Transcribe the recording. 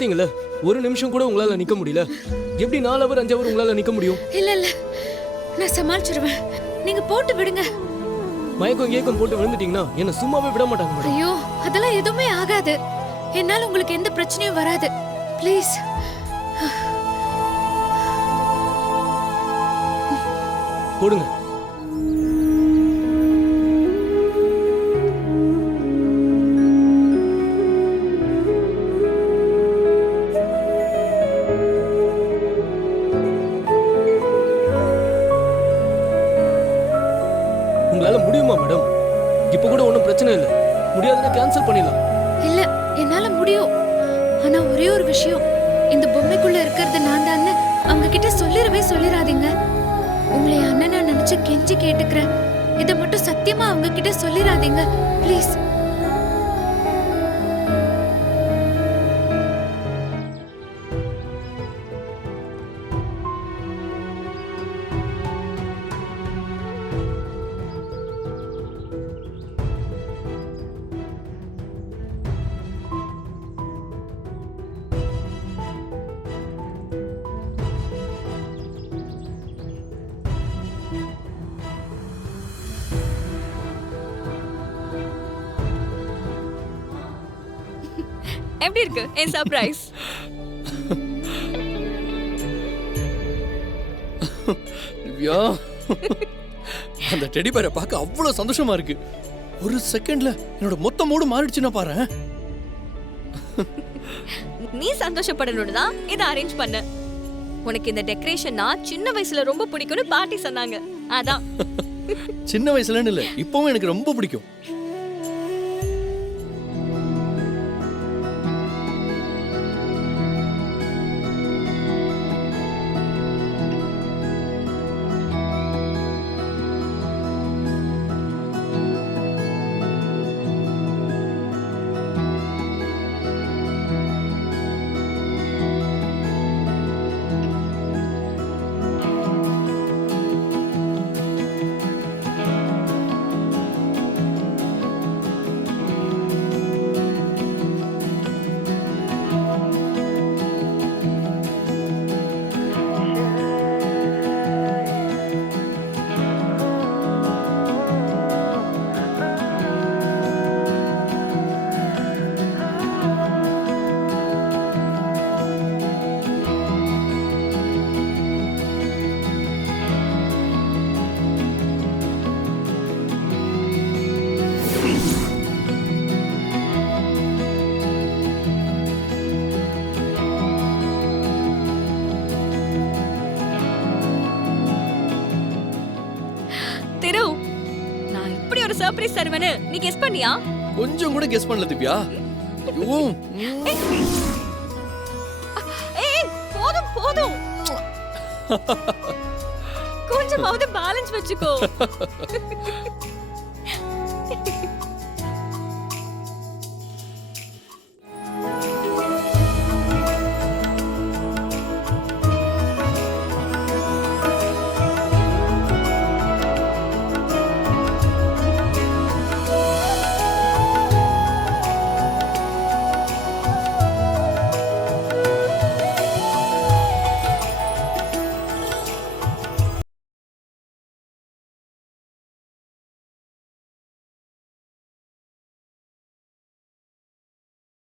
பாத்தீங்களா, ஒரு நிமிஷம் கூட உங்களால நிக்க முடியல. எப்படி 4 ஹவர் 5 ஹவர் உங்களால நிக்க முடியும்? இல்ல இல்ல, நான் சமாளிச்சிருவேன். நீங்க போட்டு விடுங்க. மயக்கம் கேக்கம் போட்டு விழுந்துட்டீங்கன்னா என்ன சும்மாவே விட மாட்டாங்க மேடம். ஐயோ, அதெல்லாம் எதுவுமே ஆகாது. என்னால உங்களுக்கு எந்த பிரச்சனையும் வராது. ப்ளீஸ். போடுங்க. உங்களால முடியுமா மேடம்? இப்ப கூட ஒண்ணும் பிரச்சனை இல்ல. முடியாதுன்னா கேன்சல் பண்ணிடலாம். இல்ல, என்னால முடியும். ஆனா ஒரே ஒரு விஷயம், இந்த பொம்மைக்குள்ள இருக்கிறது நான் தான்னு அவங்க கிட்ட சொல்லிடாதீங்க. உங்களை அண்ணனா நினைச்சு கெஞ்சி கேட்டுக்கிறேன். இதை மட்டும் சத்தியமா அவங்க கிட்ட சொல்லிடாதீங்க ப்ளீஸ். எப்படி இருக்கு என் சர்ப்ரைஸ்? திவ்யா, அந்த டெடி பேரை பார்க்க அவ்வளவு சந்தோஷமா இருக்கு. ஒரு செகண்ட்ல என்னோட மொத்த மூடு மாறிடுச்சுன்னா பாரு. நீ சந்தோஷப்படணும்னு தான் இதை அரேஞ்ச் பண்ண. உனக்கு இந்த டெக்கரேஷன்னா சின்ன வயசுல ரொம்ப பிடிக்கும்னு பாட்டி சொன்னாங்க. அதான். சின்ன வயசுலன்னு இல்ல, இப்பவும் எனக்கு ரொம்ப பிடிக்கும். திரு, நான் இப்படி ஒரு சர்ப்ரைஸ் தருவேன்னு நீ கெஸ் பண்ணியா? கொஞ்சம் கூட கெஸ் பண்ணல திவ்யா. ஐயோ, ஏய், போதும் போதும். கொஞ்சமாவது பேலன்ஸ் வச்சுக்கோ.